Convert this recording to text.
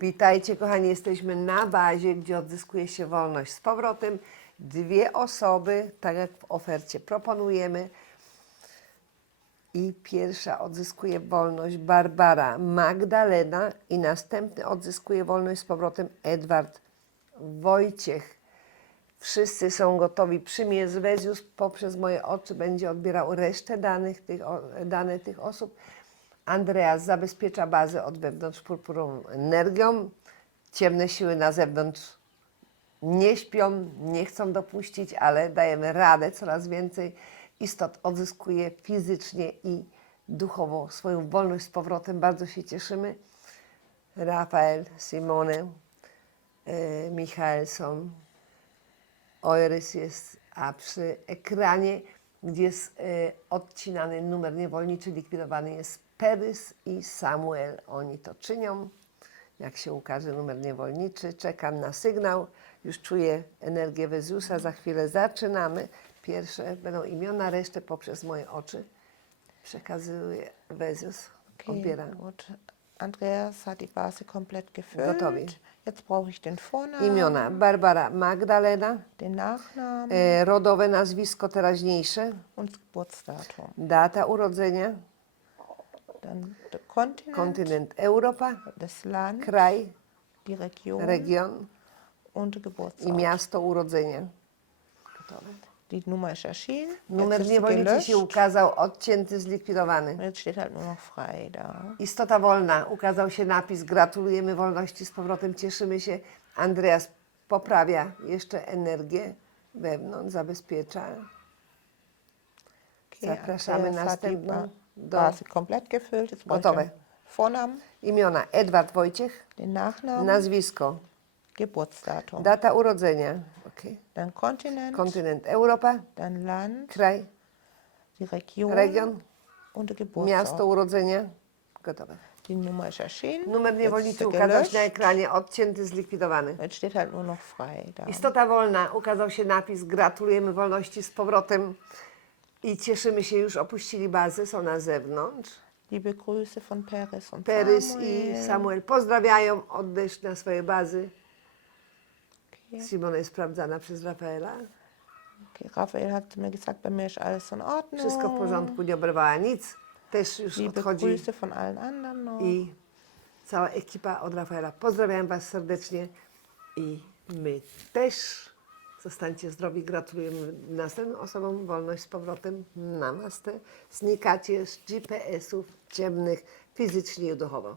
Witajcie, kochani. Jesteśmy na bazie, gdzie odzyskuje się wolność z powrotem. Dwie osoby, tak jak w ofercie proponujemy. I pierwsza odzyskuje wolność Barbara Magdalena i następny odzyskuje wolność z powrotem Edward Wojciech. Wszyscy są gotowi. Przymierz Wezius poprzez moje oczy będzie odbierał resztę danych tych, dane tych osób. Andreas zabezpiecza bazę od wewnątrz purpurową energią. Ciemne siły na zewnątrz nie śpią, nie chcą dopuścić, ale dajemy radę. Coraz więcej istot odzyskuje fizycznie i duchowo swoją wolność z powrotem. Bardzo się cieszymy. Rafael, Simone, Michael są. Oirys jest, a przy ekranie, gdzie jest e, odcinany numer niewolniczy, likwidowany jest Perys i Samuel. Oni to czynią. Jak się ukaże numer niewolniczy, czekam na sygnał. Już czuję energię Wezusa. Za chwilę zaczynamy. Pierwsze będą imiona, resztę poprzez moje oczy przekazuje Wezus. Odbieram. Andreas hat die Base komplett gefüllt. Gotowi. Jetzt brauche ich den Vornamen, Imiona. Barbara Magdalena, den Nachnamen. E, rodowe nazwisko teraźniejsze, und das Geburtsdatum. data urodzenia, Dann der Kontinent, kontynent Europa, das Land, kraj, die Region. Region. Und der i Geburtsort. miasto urodzenia. Gotowe. Nummer ist erschienen. Numer niewolniczy się ukazał, odcięty, zlikwidowany. Jetzt steht halt nur noch frei da. Istota wolna, ukazał się napis, gratulujemy wolności z powrotem, cieszymy się. Andreas poprawia jeszcze energię wewnątrz, zabezpiecza. Zapraszamy Andreas hat die następną Ba- do komplett gefüllt. Jetzt brauche ich Gotowe. den Vornamen, imiona Edward Wojciech, den Nachnamen, nazwisko, Geburtsdatum. data urodzenia, okay. Dann Kontinent, kontynent Europa, dann Land, kraj, die Region, region, und Geburtsort. miasto urodzenia. Gotowe. Die Nummer ist erschienen. Numer sie ukazał się na ekranie, odcięty, zlikwidowany. Jetzt steht halt nur noch frei da. Istota wolna, ukazał się napis, gratulujemy wolności z powrotem i cieszymy się, już opuścili bazę, są na zewnątrz. Liebe Grüße von Peres und Perys Samuel. i Samuel pozdrawiają, odeszli na swoje bazy. Simona jest sprawdzana przez Rafaela. okay, Raphael hat mir gesagt, bei mir ist alles in Ordnung. Wszystko w porządku, nie oberwała nic. Też już Liebe odchodzi Grüße von allen anderen noch. i cała ekipa od Rafaela. Pozdrawiam Was serdecznie i my też. Zostańcie zdrowi, gratulujemy następnym osobom wolność z powrotem. Namaste. Znikacie z GPS-ów ciemnych fizycznie i duchowo.